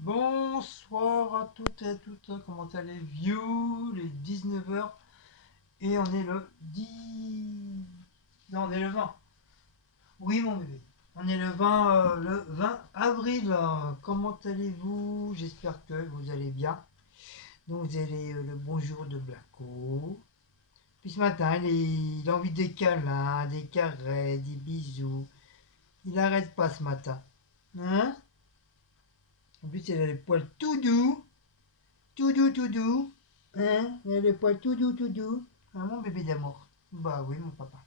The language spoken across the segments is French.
Bonsoir à toutes et à toutes, comment allez-vous? Les 19 heures et on est le 10... Non, on est le 20. Oui, mon bébé. On est le 20 avril. Comment allez-vous? J'espère que vous allez bien. Donc, vous avez le bonjour de Blacko. Puis ce matin, il a envie des câlins, des caresses, des bisous. Il n'arrête pas ce matin. Hein? En plus, il a les poils tout doux. Tout doux, tout doux. Hein? Il a les poils tout doux, tout doux. Ah, mon bébé d'amour. Bah oui, mon papa.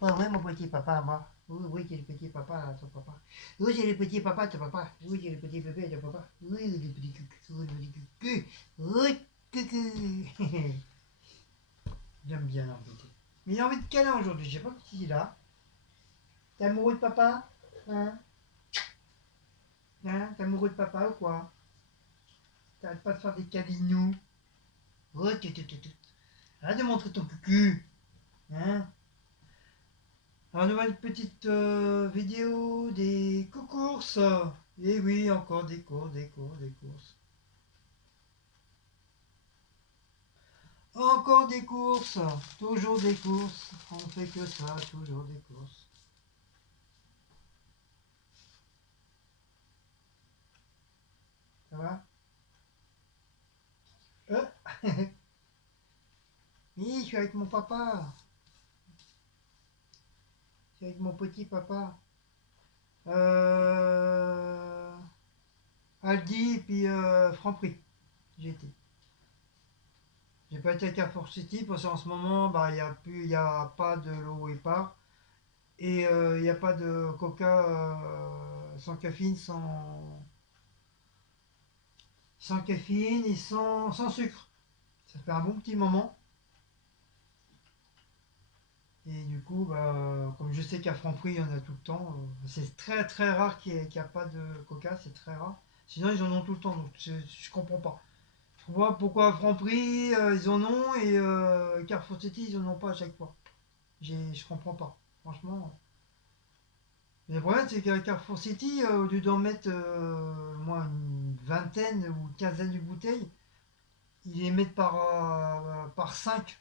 Bah oui, mon petit papa, moi. Oui, oui, c'est le petit papa, ton papa. Oui, c'est le petit papa, ton papa. Oui, c'est le petit bébé, ton papa. Oui, le petit coucou, le petit coucou. Oui, coucou. J'aime bien l'embêter. Mais il a envie de câlin aujourd'hui, je sais pas qui il a. T'es amoureux de papa? Hein? Hein? T'es amoureux de papa ou quoi? T'arrêtes pas de faire des câlinous. Oh, arrête de montrer ton cucu. Hein? Alors, nouvelle petite vidéo des courses. Et oui, encore des courses, des courses, des courses. Encore des courses, toujours des courses. On fait que ça, toujours des courses. Ça va? Euh Oui, je suis avec mon papa. Je suis avec mon petit papa. Euh... Aldi et puis Franprix. J'ai été. J'ai pas été à Carrefour City parce qu'en ce moment, bah, il y a pas de l'eau et part. Et il n'y a pas de coca sans caféine, sans caféine et sans sucre. Ça fait un bon petit moment. Et du coup, bah, comme je sais qu'à Franprix, il y en a tout le temps, c'est très très rare qu'il n'y a pas de coca, c'est très rare. Sinon, ils en ont tout le temps, donc je comprends pas. Je comprends pas pourquoi à Franprix, ils en ont et Carrefour City, ils en ont pas à chaque fois. Je comprends pas. Franchement. Mais le problème, c'est qu'à Carrefour City, au lieu d'en mettre moi, une vingtaine ou une quinzaine de bouteilles, ils les mettent par 5.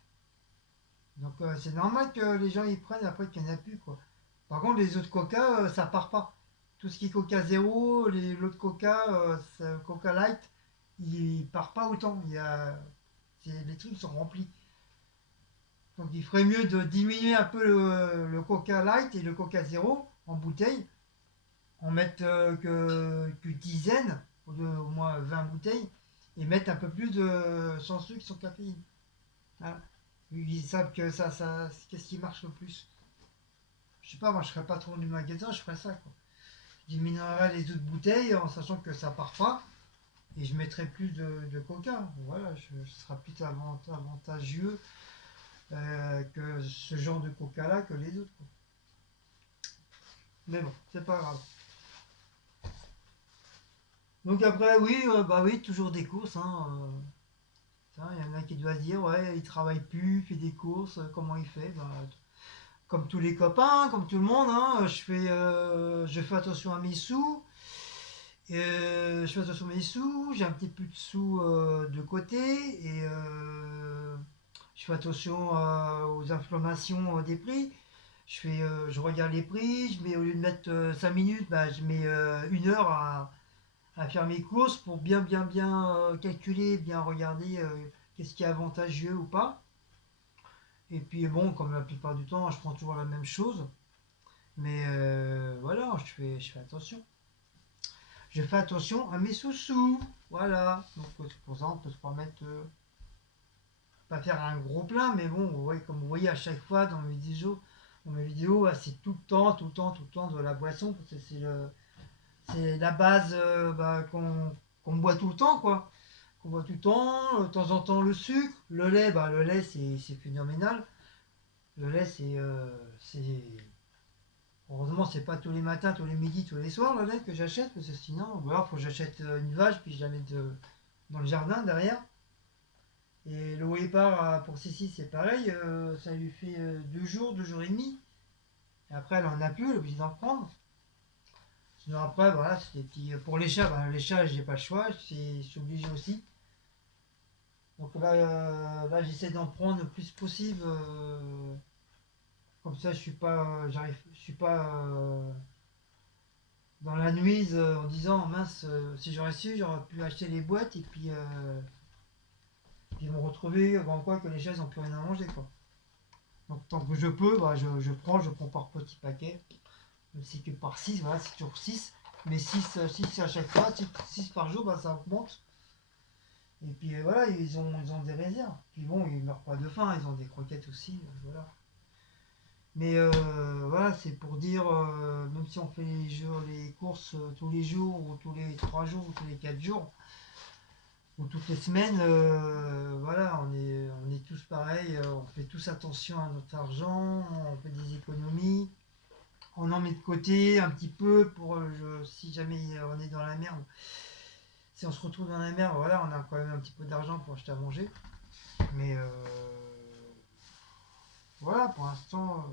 Donc c'est normal que les gens y prennent après qu'il n'y en a plus, quoi. Par contre, les autres coca, ça part pas. Tout ce qui est coca zéro, l'autre coca, coca light, il part pas autant. Les trucs sont remplis. Donc il ferait mieux de diminuer un peu le coca light et le coca zéro en bouteille en mettre que dizaines, au moins 20 bouteilles, et mettre un peu plus de sans sucre, sans caféine. Voilà. Ils savent que qu'est-ce qui marche le plus. Je sais pas, moi je serais patron du magasin, je ferais ça, quoi. Je diminuerais les autres bouteilles en sachant que ça part pas, et je mettrais plus de coca. Voilà, ce sera plus avantageux que ce genre de coca là que les autres, quoi. Mais bon, c'est pas grave. Donc après, oui, bah oui, toujours des courses, hein. Il y en a qui doit se dire, ouais, il travaille plus, il fait des courses, comment il fait? Bah, comme tous les copains, comme tout le monde, hein, je fais attention à mes sous, je fais attention à mes sous, j'ai un petit peu de sous de côté, et je fais attention aux inflammations des prix. Je regarde les prix, je mets, au lieu de mettre 5 minutes, bah, je mets 1 heure à faire mes courses pour bien calculer, bien regarder qu'est-ce qui est avantageux ou pas. Et puis bon, comme la plupart du temps, je prends toujours la même chose. Mais voilà, je fais attention. Je fais attention à mes sous-sous. Voilà. Donc c'est pour ça on peut se permettre pas faire un gros plein, mais bon, vous voyez, comme vous voyez à chaque fois dans mes vidéos, c'est tout le temps, tout le temps, tout le temps de la boisson, parce que c'est la base bah, qu'on boit tout le temps, quoi. Qu'on boit tout le temps, de temps en temps le sucre, le lait, bah, le lait c'est phénoménal. Le lait heureusement c'est pas tous les matins, tous les midis, tous les soirs le lait que j'achète, parce que sinon, voilà, faut que j'achète une vache puis je la mette dans le jardin derrière. Et le Wépar pour Cécile c'est pareil, ça lui fait 2 jours, 2 jours et demi. Et après elle en a plus, elle est obligée d'en prendre. Sinon après, voilà, c'est des petits. Pour les chats, les chats, j'ai pas le choix, je suis obligé aussi. Donc là j'essaie d'en prendre le plus possible. Comme ça, je suis pas dans la nuise en disant mince, si j'aurais su, j'aurais pu acheter les boîtes et puis me retrouver comme quoi que les chats ils ont plus rien à manger quoi. Donc tant que je peux, je prends par petits paquets. C'est que par 6 voilà, c'est toujours 6. Mais 6 à chaque fois, 6 par jour, ça augmente. Et puis voilà, ils ont des réserves. Puis bon, ils meurent pas de faim, ils ont des croquettes aussi. Voilà. Mais voilà, c'est pour dire, même si on fait les courses tous les jours, ou tous les 3 jours, ou tous les 4 jours, ou toutes les semaines, voilà, on est tous pareils, on fait tous attention à notre argent, on fait des économies, on en met de côté un petit peu pour si jamais on est dans la merde. Si on se retrouve dans la merde, voilà, on a quand même un petit peu d'argent pour acheter à manger. Mais voilà, pour l'instant,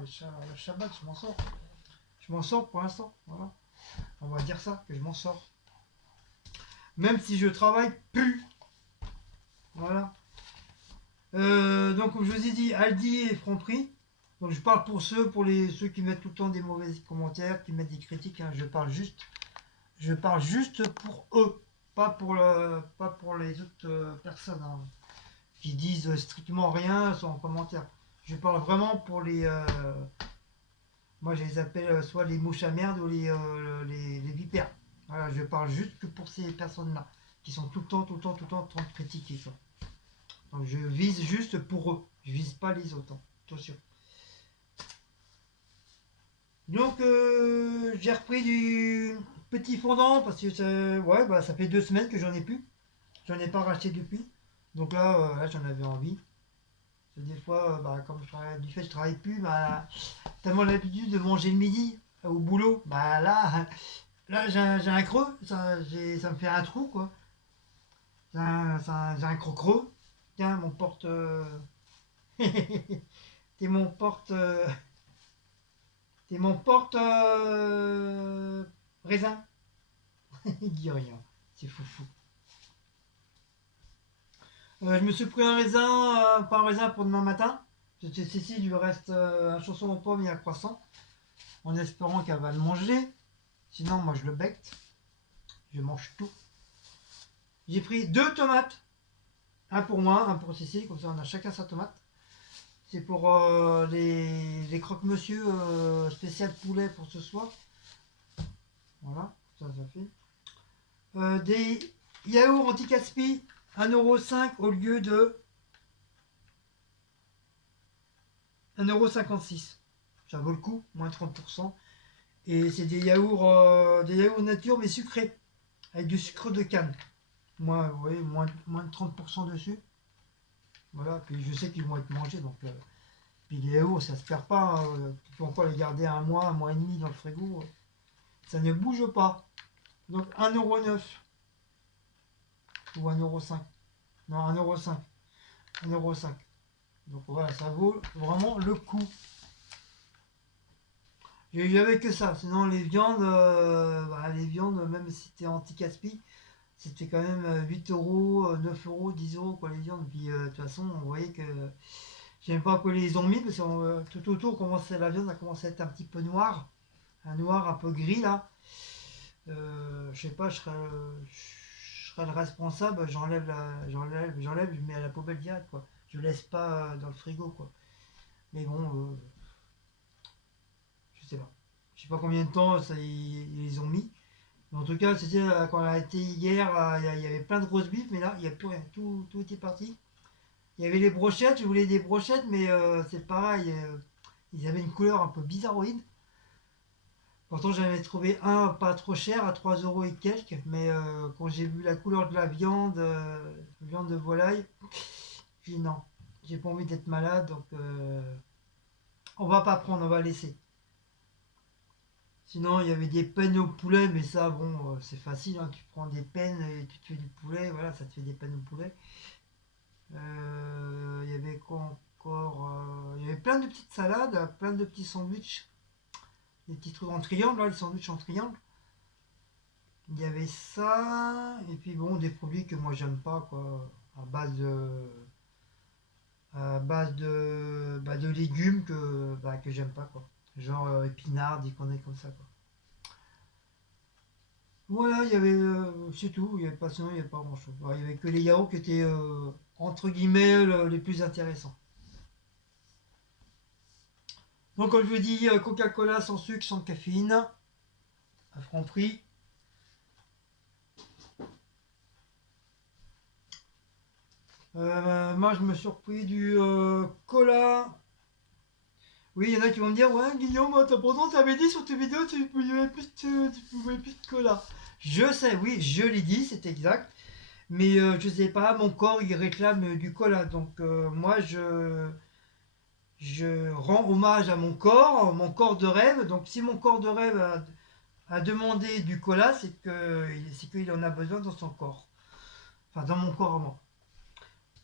le Shabbat, je m'en sors. Je m'en sors pour l'instant, voilà. On va dire ça, que je m'en sors. Même si je travaille plus. Voilà. Donc, comme je vous ai dit, Aldi et Franprix. Donc, je parle pour ceux qui mettent tout le temps des mauvais commentaires, qui mettent des critiques. Hein. Je parle juste pour eux, pas pour les autres personnes hein, qui disent strictement rien sur en commentaire. Je parle vraiment pour moi, je les appelle soit les mouches à merde ou les vipères. Voilà, je parle juste que pour ces personnes-là, qui sont tout le temps en train de critiquer. Quoi. Donc je vise juste pour eux, je vise pas les autres. Hein. Attention. Donc j'ai repris du petit fondant parce que ça fait 2 semaines que j'en ai plus. J'en ai pas racheté depuis. Donc là j'en avais envie. Des fois, comme je travaille plus, tellement l'habitude de manger le midi au boulot, là j'ai un creux, ça me fait un trou quoi. J'ai un creux. Tiens, mon porte. T'es mon porte. T'es mon porte. Raisin. Il dit rien. C'est foufou. Je me suis pris un raisin, pas un raisin pour demain matin. Cécile lui reste un chausson aux pommes et un croissant. En espérant qu'elle va le manger. Sinon, moi je le becte. Je mange tout. J'ai pris 2 tomates. Un pour moi, un pour Cécile. Comme ça, on a chacun sa tomate. C'est pour les croque-monsieur spécial poulet pour ce soir. Voilà, ça fait. Des yaourts anti-caspi, 1,5€ au lieu de 1,56€. Ça vaut le coup, moins 30%. Et c'est des yaourts nature mais sucrés, avec du sucre de canne. Moi, vous voyez, moins de 30% dessus. Voilà, puis je sais qu'ils vont être mangés, donc puis les yaourts, ça se perd pas. Tu peux encore les garder un mois et demi dans le frigo. Ça ne bouge pas. Donc 1,9€ ou 1,5€. Non, 1,5€. 1,5€. Donc voilà, ça vaut vraiment le coup. Il avait que ça. Sinon les viandes, même si c'était anti-caspi, c'était quand même 8€, 9€, 10€ quoi les viandes. Puis de toute façon, on voyait que j'aime pas que les ont mis parce que tout autour, la viande a commencé à être un petit peu noire. Un noir un peu gris là. Je sais pas, je serais le responsable, j'enlève, je mets à la poubelle direct quoi. Je laisse pas dans le frigo quoi. Mais bon, je sais pas. Je sais pas combien de temps ils les ont mis. Mais en tout cas, c'était quand elle a été hier, il y avait plein de grosses bifs, mais là, il n'y a plus rien. Tout était parti. Il y avait les brochettes, je voulais des brochettes, mais c'est pareil. Ils avaient une couleur un peu bizarroïde. Pourtant, j'avais trouvé un pas trop cher, à 3€ et quelques, mais quand j'ai vu la couleur de la viande de volaille, j'ai dit non, j'ai pas envie d'être malade, donc on va pas prendre, on va laisser. Sinon, il y avait des peines au poulet, mais ça, bon, c'est facile, hein, tu prends des peines et tu te fais du poulet, voilà, ça te fait des peines au poulet. Il y avait quoi encore Il y avait plein de petites salades, plein de petits sandwichs. des petits trucs en triangle, là, les sandwichs en triangle. Il y avait ça, et puis bon, des produits que moi j'aime pas, quoi, à base de légumes que j'aime pas, quoi. Genre épinards, des conneries comme ça, quoi. Voilà, il y avait, c'est tout, il y avait pas, sinon il n'y avait pas grand chose. Il y avait que les yaourts qui étaient, entre guillemets, les plus intéressants. Donc, comme je vous dis, Coca-Cola sans sucre, sans caféine, à franc prix. Moi, je me suis repris du cola. Oui, il y en a qui vont me dire, ouais, Guillaume, pourtant, tu avais dit sur tes vidéos, tu pouvais plus de cola. Je sais, oui, je l'ai dit, c'est exact. Mais je sais pas, mon corps, il réclame du cola. Donc, moi, je rends hommage à mon corps de rêve. Donc, si mon corps de rêve a demandé du cola, c'est qu'il en a besoin dans son corps. Enfin, dans mon corps à moi.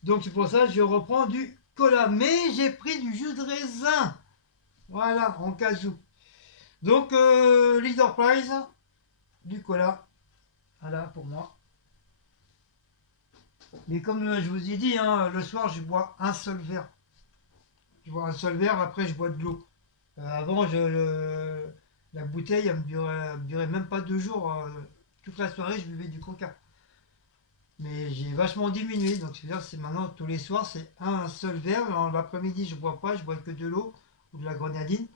Donc c'est pour ça que je reprends du cola. Mais j'ai pris du jus de raisin. Voilà, en cas où. Donc, Leader Prize, du cola. Voilà, pour moi. Mais comme je vous ai dit, hein, le soir, je bois un seul verre. Je bois un seul verre, après, je bois de l'eau. Avant, la bouteille, elle me durait même pas 2 jours. Toute la soirée, je buvais du coca. Mais j'ai vachement diminué, donc c'est-à-dire c'est maintenant tous les soirs c'est un seul verre. L'après-midi je bois pas, je bois que de l'eau ou de la grenadine.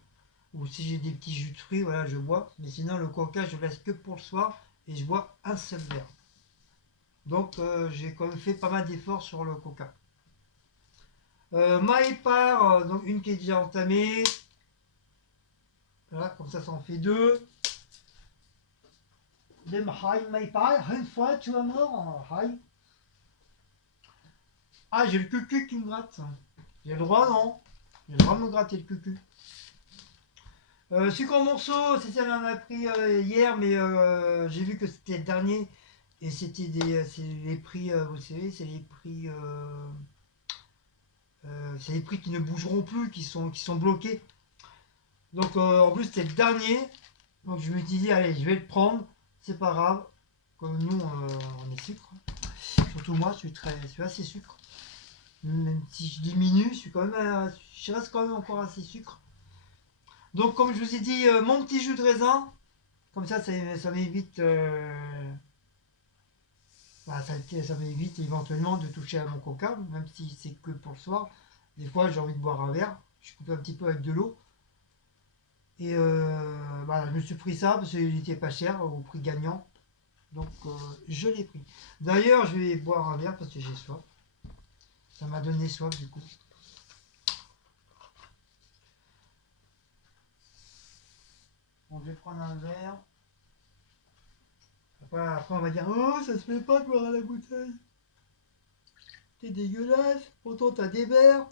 Ou si j'ai des petits jus de fruits, voilà, je bois. Mais sinon le coca je laisse que pour le soir et je bois un seul verre. Donc j'ai quand même fait pas mal d'efforts sur le coca. Ma part, donc une qui est déjà entamée. Voilà, comme ça en fait deux. Ma part, une fois tu es mort. Ah, j'ai le cucu qui me gratte. J'ai le droit, non? J'ai le droit de me gratter le cucu. Sucre en morceaux, c'est ça, on en a pris hier, mais j'ai vu que c'était le dernier. Et c'est les prix, vous savez, c'est les prix qui ne bougeront plus, qui sont bloqués. Donc en plus c'était le dernier. Donc je me suis dit, allez, je vais le prendre, c'est pas grave. Comme nous, on est sucre. Surtout moi, je suis assez sucre. Même si je diminue, je reste quand même encore assez sucre. Donc comme je vous ai dit, mon petit jus de raisin, comme ça m'évite ça m'évite éventuellement de toucher à mon coca, même si c'est que pour le soir. Des fois j'ai envie de boire un verre, je coupe un petit peu avec de l'eau. Et je me suis pris ça parce qu'il était pas cher, au prix gagnant. Donc je l'ai pris. D'ailleurs je vais boire un verre parce que j'ai soif. Ça m'a donné soif du coup. Bon, je vais prendre un verre. Après, on va dire, oh, ça se fait pas de boire à la bouteille. T'es dégueulasse. Pourtant, t'as des verres.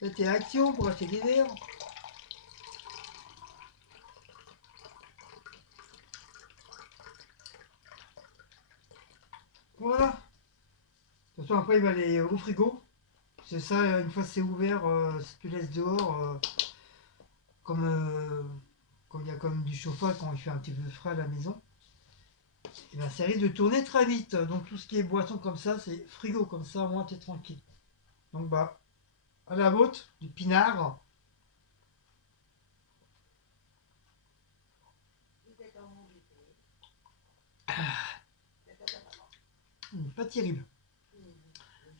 T'as tes actions pour acheter des verres. Voilà. De toute façon, après, il va aller au frigo. C'est ça, une fois que c'est ouvert, si tu laisses dehors, comme quand il y a comme du chauffage, quand il fait un petit peu frais à la maison, et ben, ça risque de tourner très vite. Donc, tout ce qui est boisson comme ça, c'est frigo. Comme ça, au moins, t'es tranquille. Donc, à la vôtre, du pinard. Pas terrible.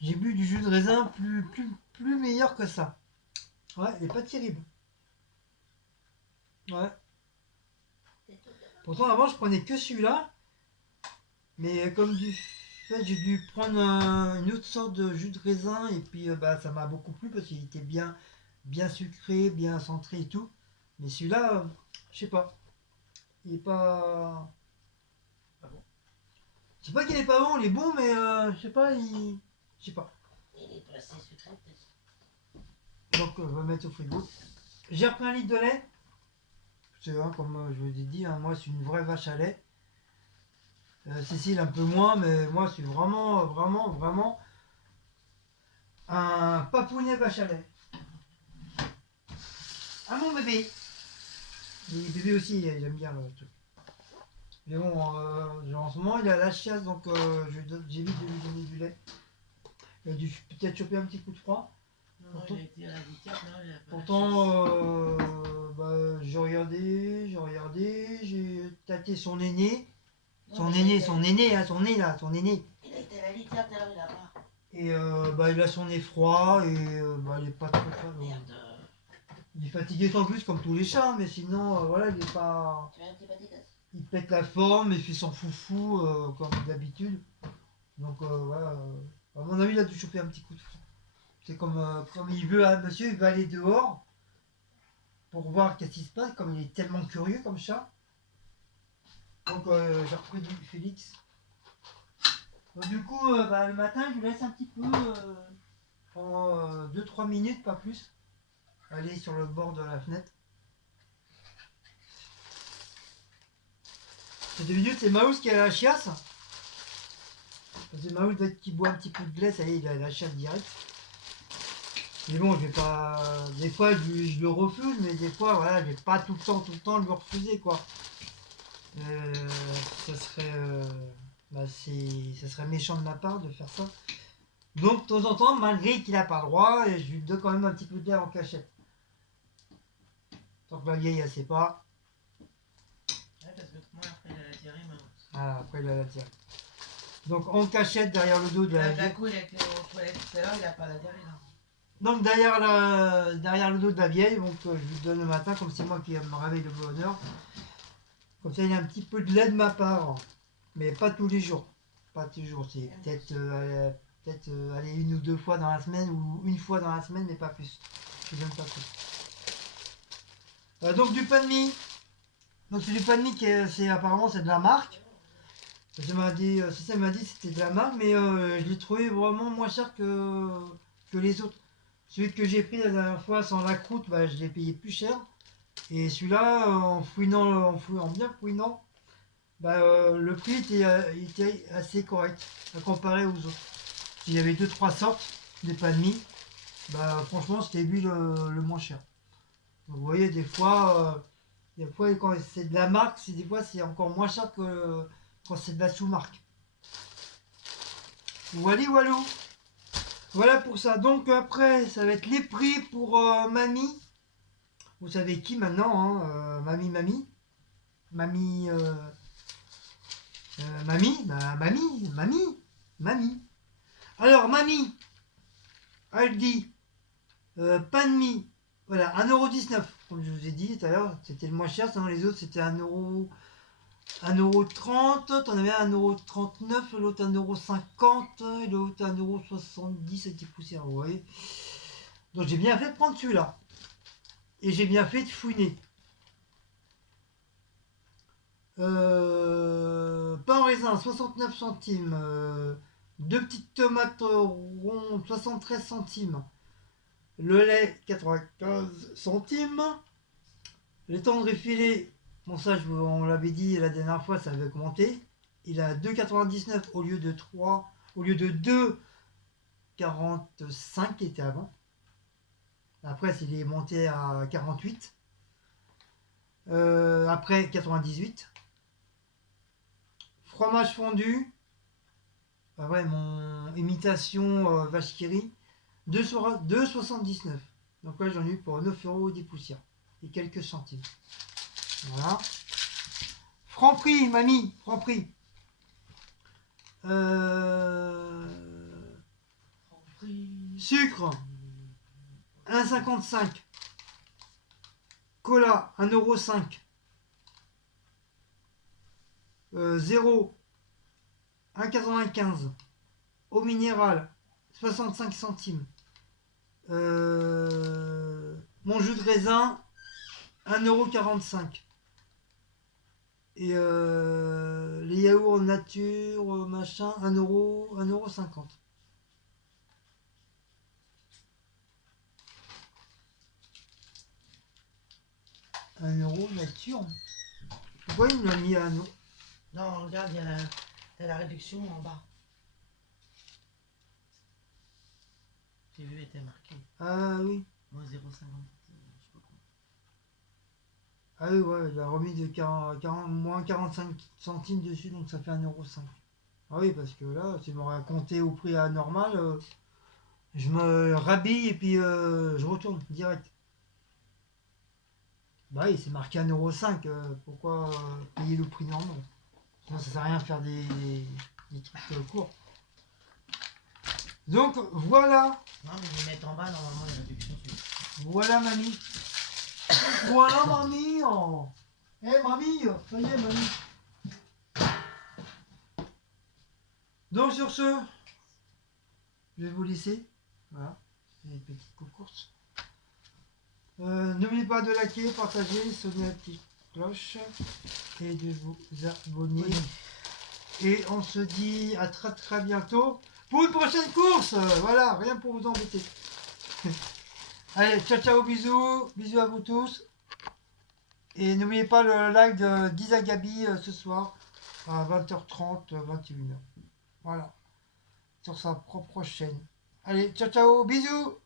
J'ai bu du jus de raisin plus meilleur que ça. Ouais, il est pas terrible. Ouais. Pourtant, avant, je prenais que celui-là. Mais comme du fait, j'ai dû prendre une autre sorte de jus de raisin. Et puis, ça m'a beaucoup plu parce qu'il était bien sucré, bien centré et tout. Mais celui-là, je sais pas. Il est pas. Ah bon. Je sais pas qu'il est pas bon, il est bon, mais je sais pas, je sais pas. Il est pas assez sucré, peut-être. Donc, on va mettre au frigo. J'ai repris un litre de lait. C'est comme je vous ai dit, hein, moi, c'est une vraie vache à lait. Cécile un peu moins, mais moi, je suis vraiment, vraiment, vraiment un papounet vache à lait. Ah mon bébé. Les bébés aussi, ils aiment bien le truc. Mais bon, en ce moment, il est à la chiasse, donc j'évite de lui donner du lait. Il a dû peut-être choper un petit coup de froid. Non, Pourtant, il a été à la litière, non, il a pas la pourtant j'ai regardé, j'ai tâté son aîné. chasse. Son Non, mais aîné, son aîné, hein, son nez là, son aîné. il a été à la litière tout à l'heure, il a pas. Et il a son nez froid et il est pas trop Merde. il est fatigué sans plus comme tous les chats, mais sinon voilà, il est pas. Tu veux un petit patitas? Il pète la forme, il fait son foufou comme d'habitude. Donc voilà, à mon avis, il a dû choper un petit coup de froid. C'est comme il veut, hein, monsieur, il va aller dehors pour voir qu'est-ce qui se passe, comme il est tellement curieux comme chat. Donc j'ai repris du Félix. Donc, du coup, le matin, je lui laisse un petit peu, pendant 2-3 minutes, pas plus, aller sur le bord de la fenêtre. C'est 2 minutes, c'est Maus qui a la chiasse. C'est Maus qui boit un petit peu de lait, ça y est, il a la chiasse direct. Mais bon, je vais pas. Des fois, je le refuse, mais des fois, voilà, je vais pas tout le temps lui refuser, quoi. Euh, ça serait. Ça serait méchant de ma part de faire ça. Donc, de temps en temps, malgré qu'il n'a pas le droit, je lui donne quand même un petit peu d'air en cachette. Tant que la vieille, elle sait pas. Ouais, parce que moi, après, il a la diarrhée, maintenant. Ah, après, il a la diarrhée. Donc, en cachette derrière le dos de la Là, vieille. d'un coup, il a été aux toilettes tout à l'heure, il a pas la diarrhée, là. Donc, derrière le dos de la vieille, donc, je lui donne le matin, comme c'est moi qui me réveille de bonne heure. Comme ça, il y a un petit peu de lait de ma part. Mais pas tous les jours. Pas tous les jours. C'est peut-être aller 1 ou 2 fois dans la semaine ou 1 fois dans la semaine, mais pas plus. Je donne pas plus. Donc du pain de mie. Donc c'est du pain de mie c'est apparemment c'est de la marque. Ça m'a dit, ça m'a dit que c'était de la marque, mais je l'ai trouvé vraiment moins cher que les autres. Celui que j'ai pris la dernière fois sans la croûte, je l'ai payé plus cher. Et celui-là, en bien fouinant, le prix était assez correct à comparer aux autres. Il y avait 2-3 sortes de pain de mie. Franchement, c'était lui le moins cher. Donc, vous voyez, des fois, quand c'est de la marque, des fois, c'est encore moins cher que quand c'est de la sous-marque. Voilà, voilà. Voilà pour ça. Donc après, ça va être les prix pour mamie. Vous savez qui maintenant, hein, mamie. Mamie, mamie. Alors, mamie, elle dit, pain de mie, voilà, 1,19 €, comme je vous ai dit tout à l'heure, c'était le moins cher, sinon les autres c'était 1,30 €, t'en avais 1,39 €, l'autre 1,50 € et l'autre 1,70 € avec des poussières, vous voyez. Donc j'ai bien fait de prendre celui-là. Et j'ai bien fait de fouiner. Pain en raisin, 69 centimes. 2 petites tomates rondes, 73 centimes. Le lait, 95 centimes. Les tendres effilés, bon ça on l'avait dit la dernière fois, ça avait augmenté. Il a 2,99 au lieu de 3, au lieu de 2,45 qui était avant. Après, il est monté à 48. Après, 98. Fromage fondu. Mon imitation vache qui rit. 2,79. Donc là, j'en ai eu pour 9 € des poussières. Et quelques centimes. Voilà. Franprix, mamie, Franprix. Sucre, 1,55. Cola, 1,05 €. 0, 1,95. Eau minérale, 65 centimes. Mon jus de raisin, 1,45 €. Et les yaourts nature, machin, 1 €, 1,50 €. 1 € nature. Pourquoi il me l'a mis à 1 €? Non, regarde, il y a la réduction en bas. J'ai vu, elle était marquée. Ah oui. Moins 0,50. Je sais pas Ah oui, ouais, il a remis de moins 45 centimes dessus, donc ça fait 1,05 €. Ah oui, parce que là, tu m'aurais compté au prix anormal, je me rhabille et puis je retourne direct. Bah oui, c'est marqué 1,05 €, pourquoi payer le prix normal? Sinon, ça sert à rien de faire des trucs courts. Donc voilà, Non, mais je vais mettre en bas, normalement, il y a réduction dessus. voilà mamie. Voilà mamie. Oh. Eh mamie, ça y est mamie. Donc sur ce, je vais vous laisser. Voilà, c'est une petite course. N'oubliez pas de liker, partager, sonner la petite cloche et de vous abonner. Et on se dit à très très bientôt pour une prochaine course. Voilà, rien pour vous embêter. Allez, ciao ciao, bisous, bisous à vous tous. Et n'oubliez pas le live de Giza Gabi ce soir à 20h30, 21h. Voilà, sur sa propre chaîne. Allez, ciao ciao, bisous.